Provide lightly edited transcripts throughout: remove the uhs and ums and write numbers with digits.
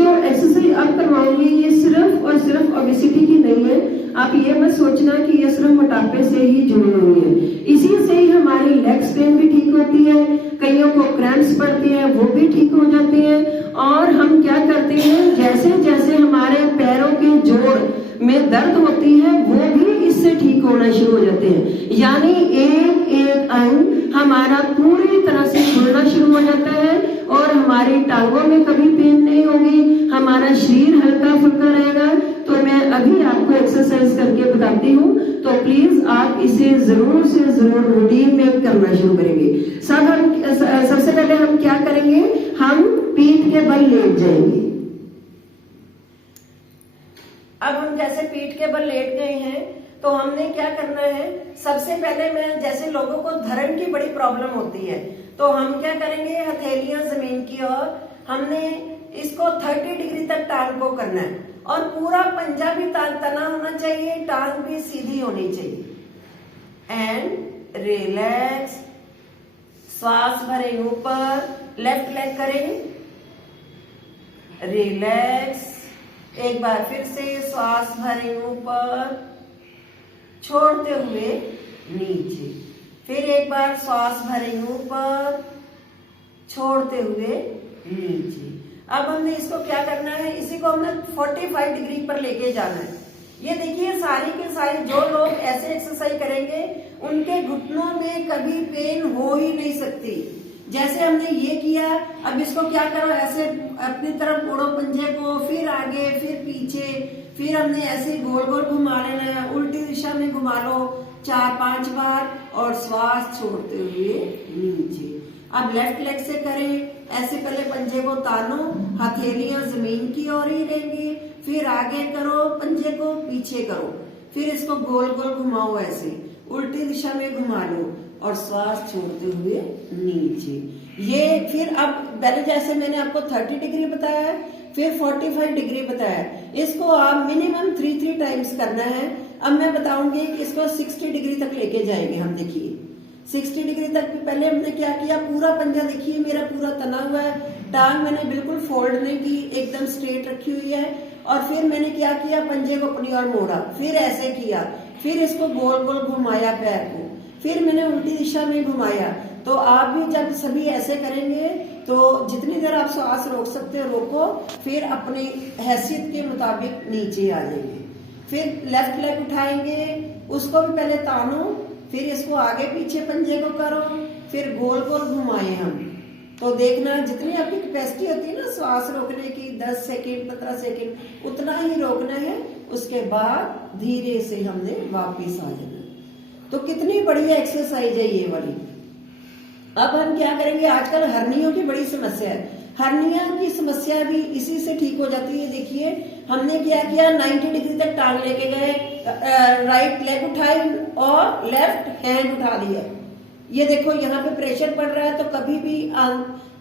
जो एक्सरसाइज आप करवाओगे ये सिर्फ और सिर्फ ओबेसिटी की नहीं है। आप ये मत सोचना कि ये सिर्फ मोटापे से ही जुड़ी हुई है। इसी से ही हमारी लेग स्ट्रेन भी ठीक होती है, कईयों को क्रैम्प्स पड़ते हैं वो भी ठीक हो जाते हैं। और हम क्या करते हैं, जैसे जैसे हमारे पैरों के जोड़ में दर्द होती है वो भी इससे ठीक होना शुरू हो जाते हैं। यानी एक एक अंग हमारा पूरी तरह से खुलना शुरू हो जाता है और हमारी टांगों में कभी पेन नहीं होगी, हमारा शरीर हल्का फुल्का रहेगा। तो मैं अभी आपको एक्सरसाइज करके बताती हूँ, तो प्लीज आप इसे जरूर से जरूर रूटीन में करना शुरू करेंगे। सबसे पहले हम क्या करेंगे, हम पीठ के बल लेट जाएंगे। अब हम जैसे पीठ के बल लेट गए हैं तो हमने क्या करना है, सबसे पहले मैं जैसे लोगों को धरण की बड़ी प्रॉब्लम होती है तो हम क्या करेंगे, हथेलियां जमीन की ओर, हमने इसको 30 डिग्री तक टांग को करना है और पूरा पंजा भी तना होना चाहिए, टांग भी सीधी होनी चाहिए। एंड रिलैक्स, श्वास भरे ऊपर, लेफ्ट लेग करें, रिलैक्स, एक बार फिर से श्वास भरे ऊपर, छोड़ते हुए नीचे, फिर एक बार श्वास भरे ऊपर, छोड़ते हुए नीचे। अब हमने इसको क्या करना है, इसी को हमने 45 डिग्री पर लेके जाना है। ये देखिए सारी के सारी जो लोग ऐसे एक्सरसाइज करेंगे उनके घुटनों में कभी पेन हो ही नहीं सकती। जैसे हमने ये किया, अब इसको क्या करो, ऐसे अपनी तरफ मोड़ो पंजे को, फिर आगे फिर पीछे, फिर हमने ऐसे गोल गोल घुमा लेना है, उल्टी दिशा में घुमा लो 4-5 बार और श्वास छोड़ते हुए नीचे। अब लेफ्ट लेग से करें, ऐसे पहले पंजे को तानो, हथेलियां जमीन की ओर ही रहेंगी, फिर आगे करो, पंजे को पीछे करो, फिर इसको गोल गोल घुमाओ, ऐसे उल्टी दिशा में घुमा लो और श्वास छोड़ते हुए नीचे। ये फिर अब पहले जैसे मैंने आपको 30 डिग्री बताया है, फिर 45 डिग्री बताया है, इसको आप मिनिमम 3 टाइम्स करना है। अब मैं बताऊंगी कि इसको 60 डिग्री तक लेके जाएंगे हम। देखिए 60 डिग्री तक पहले हमने क्या किया, पूरा पंजा देखिए मेरा पूरा तना हुआ है, टांग मैंने बिल्कुल फोल्ड नहीं की, एकदम स्ट्रेट रखी हुई है। और फिर मैंने क्या किया, पंजे को अपनी ओर मोड़ा, फिर ऐसे किया, फिर इसको गोल गोल घुमाया पैर को, फिर मैंने उल्टी दिशा में घुमाया। तो आप भी जब सभी ऐसे करेंगे तो जितनी देर आप श्वास रोक सकते हो रोको, फिर अपनी हैसियत के मुताबिक नीचे आ जाएंगे। फिर लेफ्ट लेग उठाएंगे, उसको भी पहले तानो, फिर इसको आगे पीछे पंजे को करो, फिर गोल गोल घुमाए हम। तो देखना जितनी आपकी कैपेसिटी होती है ना श्वास रोकने की, 10 सेकेंड 15 सेकेंड उतना ही रोकना है, उसके बाद धीरे से हमने वापिस आ जाना। तो कितनी बढ़िया एक्सरसाइज है ये वाली। अब हम क्या करेंगे, आजकल हर्नियों की बड़ी समस्या है, हर्निया की समस्या भी इसी से ठीक हो जाती है। देखिए हमने क्या किया, 90 डिग्री तक टांग लेके गए, राइट लेग उठाई और लेफ्ट हैंड उठा लिया। ये देखो यहाँ पे प्रेशर पड़ रहा है, तो कभी भी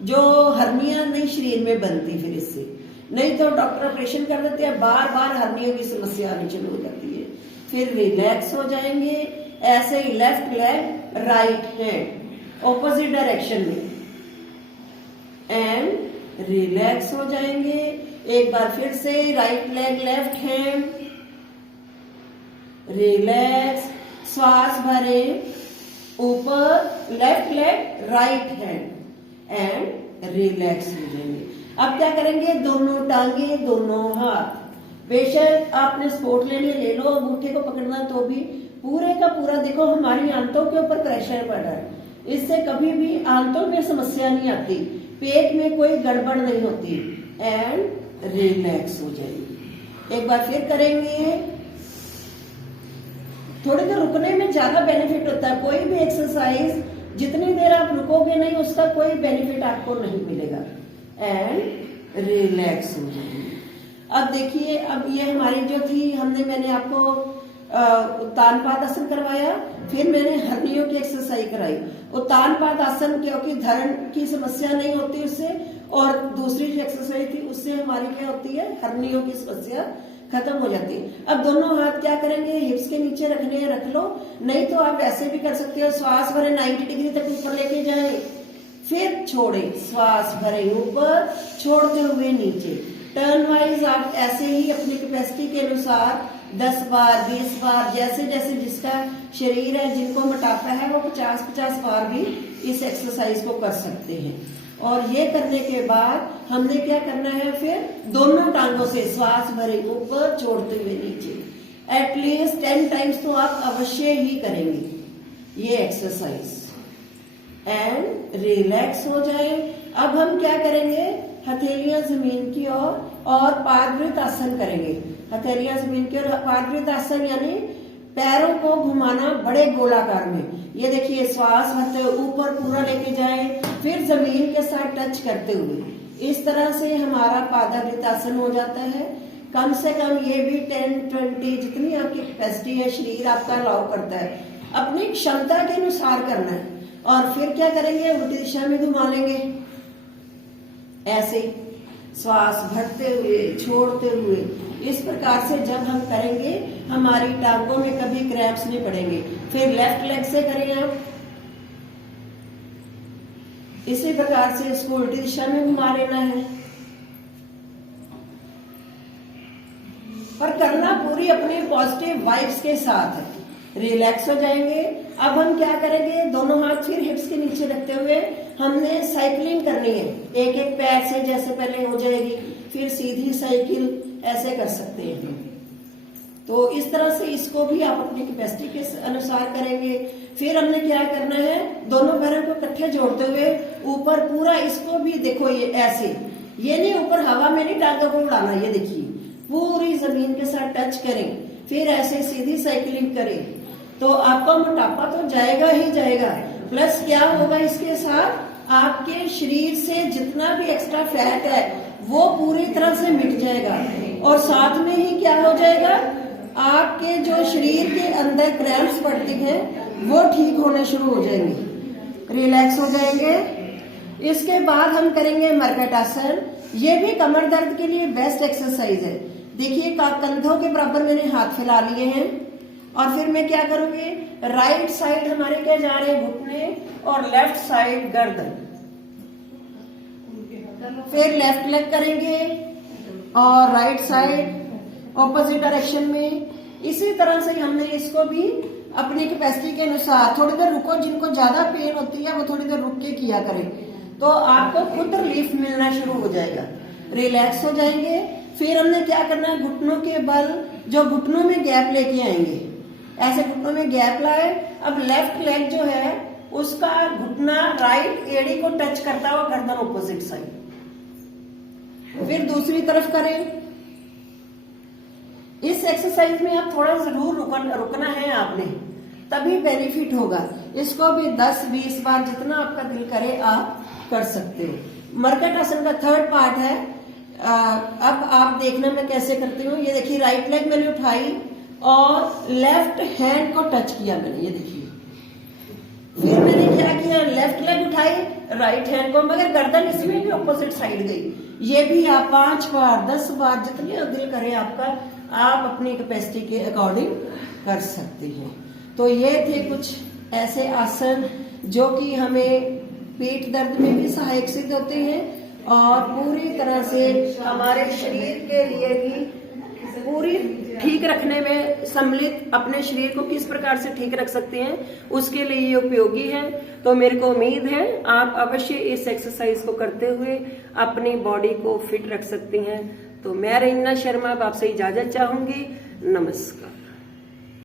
जो हर्निया नहीं शरीर में बनती, फिर इससे नहीं तो डॉक्टर ऑपरेशन कर देते हैं, बार बार हर्नियों की समस्या आनी शुरू हो जाती है। फिर रिलैक्स हो जाएंगे, ऐसे ही left leg right hand opposite direction में, एंड रिलैक्स हो जाएंगे। एक बार फिर से right leg left hand, relax, श्वास भरे ऊपर, left leg right hand and relax हो जाएंगे। अब क्या करेंगे, दोनों टांगे दोनों हाथ, बेशक आपने सपोर्ट लेने ले लो, अंगूठे को पकड़ना तो भी पूरे का पूरा, देखो हमारी आंतों के ऊपर प्रेशर पड़ रहा है, इससे कभी भी आंतों में समस्या नहीं आती, पेट में कोई गड़बड़ नहीं होती, एंड रिलैक्स हो जाएगी। एक बार फिर करेंगे, थोड़ी देर रुकने में ज्यादा बेनिफिट होता है। कोई भी एक्सरसाइज जितनी देर आप रुकोगे नहीं उसका कोई बेनिफिट आपको नहीं मिलेगा, एंड रिलैक्स हो जाएगी। अब देखिए, अब ये हमारी जो थी, मैंने आपको उत्तानपाद आसन करवाया, फिर मैंने हर्नियों की एक्सरसाइज कराई। उत्तानपाद आसन क्योंकि धरण की समस्या नहीं होती उससे, और दूसरी जो एक्सरसाइज थी उससे हमारी क्या होती है, हर्नियों की समस्या खत्म हो जाती है। अब दोनों हाथ क्या करेंगे, हिप्स के नीचे रखने हैं, रख लो, नहीं तो आप ऐसे भी कर सकते हो, श्वास भरे 90 डिग्री तक ऊपर लेके जाएं, फिर छोड़े, श्वास भरे ऊपर, छोड़ते हुए नीचे, टर्न वाइज आप ऐसे ही अपनी कैपेसिटी के अनुसार 10 बार 20 बार जैसे जैसे जिसका शरीर है, जिनको मोटापा है, वो 50-50 बार भी इस एक्सरसाइज को कर सकते हैं। और ये करने के बाद हमने क्या करना है, फिर दोनों टांगों से श्वास भरे ऊपर छोड़ते हुए नीचे एटलीस्ट 10 टाइम्स तो आप अवश्य ही करेंगे ये एक्सरसाइज। एंड रिलैक्स हो जाए। अब हम क्या करेंगे, हथेलियां जमीन की ओर और पादवृत आसन करेंगे। हथेलियां जमीन की ओर, पादवृत आसन यानी पैरों को घुमाना बड़े गोलाकार में। ये देखिए, श्वास भरते हुए ऊपर पूरा लेके जाएं, फिर जमीन के साथ टच करते हुए इस तरह से हमारा पादवृत आसन हो जाता है। कम से कम ये भी 10-20 जितनी आपकी कैपेसिटी है, शरीर आपका अलाउ करता है, अपनी क्षमता के अनुसार करना है। और फिर क्या करेंगे, उल्टी दिशा में घुमा लेंगे ऐसे, श्वास भरते हुए छोड़ते हुए। इस प्रकार से जब हम करेंगे हमारी टांगों में कभी क्रैम्प्स नहीं पड़ेंगे। फिर लेफ्ट लेग से करें आप, इसी प्रकार से इसको उल्टी दिशा में घुमा लेना है। पर करना पूरी अपनी पॉजिटिव वाइब्स के साथ है। रिलैक्स हो जाएंगे। अब हम क्या करेंगे, दोनों हाथ फिर हिप्स के नीचे रखते हुए हमने साइकिलिंग करनी है। एक एक पैर से जैसे पहले हो जाएगी, फिर सीधी साइकिल ऐसे कर सकते हैं। तो इस तरह से इसको भी आप अपनी कैपेसिटी के अनुसार करेंगे। फिर हमने क्या करना है, दोनों पैरों को इकट्ठे जोड़ते हुए ऊपर पूरा, इसको भी देखो ये ऐसे, ये नहीं ऊपर हवा में नहीं टांगों को उड़ाना, ये देखिए पूरी जमीन के साथ टच करें, फिर ऐसे सीधी साइकिलिंग करें। तो आपका मोटापा तो जाएगा ही जाएगा, प्लस क्या होगा इसके साथ, आपके शरीर से जितना भी एक्स्ट्रा फैट है वो पूरी तरह से मिट जाएगा। और साथ में ही क्या हो जाएगा, आपके जो शरीर के अंदर क्रैम्प्स पड़ते हैं वो ठीक होने शुरू हो जाएंगे, रिलैक्स हो जाएंगे। इसके बाद हम करेंगे मरकट आसन। ये भी कमर दर्द के लिए बेस्ट एक्सरसाइज है। देखिए, कंधों के बराबर मैंने हाथ फैला लिए हैं और फिर मैं क्या करूंगी, राइट साइड हमारे क्या जा रहे हैं, घुटने, और लेफ्ट साइड गर्दन। फिर लेफ्ट लेग करेंगे और राइट साइड ऑपोजिट डायरेक्शन में। इसी तरह से हमने इसको भी अपनी कैपेसिटी के अनुसार, थोड़ी देर रुको, जिनको ज्यादा पेन होती है वो थोड़ी देर रुक के किया करें, तो आपको खुद रिलीफ मिलना शुरू हो जाएगा, रिलैक्स हो जाएंगे। फिर हमने क्या करना है, घुटनों के बल, जो घुटनों में गैप लेके आएंगे, ऐसे घुटनों में गैप लाए। अब लेफ्ट लेग जो है उसका घुटना राइट एड़ी को टच करता हुआ गर्दन ऑपोजिट साइड, फिर दूसरी तरफ करें। इस एक्सरसाइज में आप थोड़ा जरूर रुकना है आपने, तभी बेनिफिट होगा। इसको भी 10-20 बार जितना आपका दिल करे आप कर सकते हो। मरकट आसन का थर्ड पार्ट है। अब आप देखना मैं कैसे करती हूँ। ये देखिए, राइट लेग मैंने उठाई और लेफ्ट हैंड को टच किया मैंने, ये देखिए। फिर मैंने क्या किया, लेफ्ट लेग उठाई, राइट हैंड को, मगर गर्दन इसमें भी ऑपोजिट साइड गई। ये भी आप 5 बार 10 बार जितने दिल करे आपका, आप अपनी कैपेसिटी के अकॉर्डिंग कर सकते हैं। तो ये थे कुछ ऐसे आसन जो कि हमें पेट दर्द में भी सहायक सिद्ध होते हैं और पूरी तरह से हमारे शरीर के लिए भी पूरी ठीक रखने में सम्मिलित, अपने शरीर को किस प्रकार से ठीक रख सकते हैं उसके लिए ये उपयोगी है। तो मेरे को उम्मीद है आप अवश्य इस एक्सरसाइज को करते हुए अपनी बॉडी को फिट रख सकती हैं। तो मैं रहीना शर्मा अब आपसे इजाजत चाहूंगी। नमस्कार।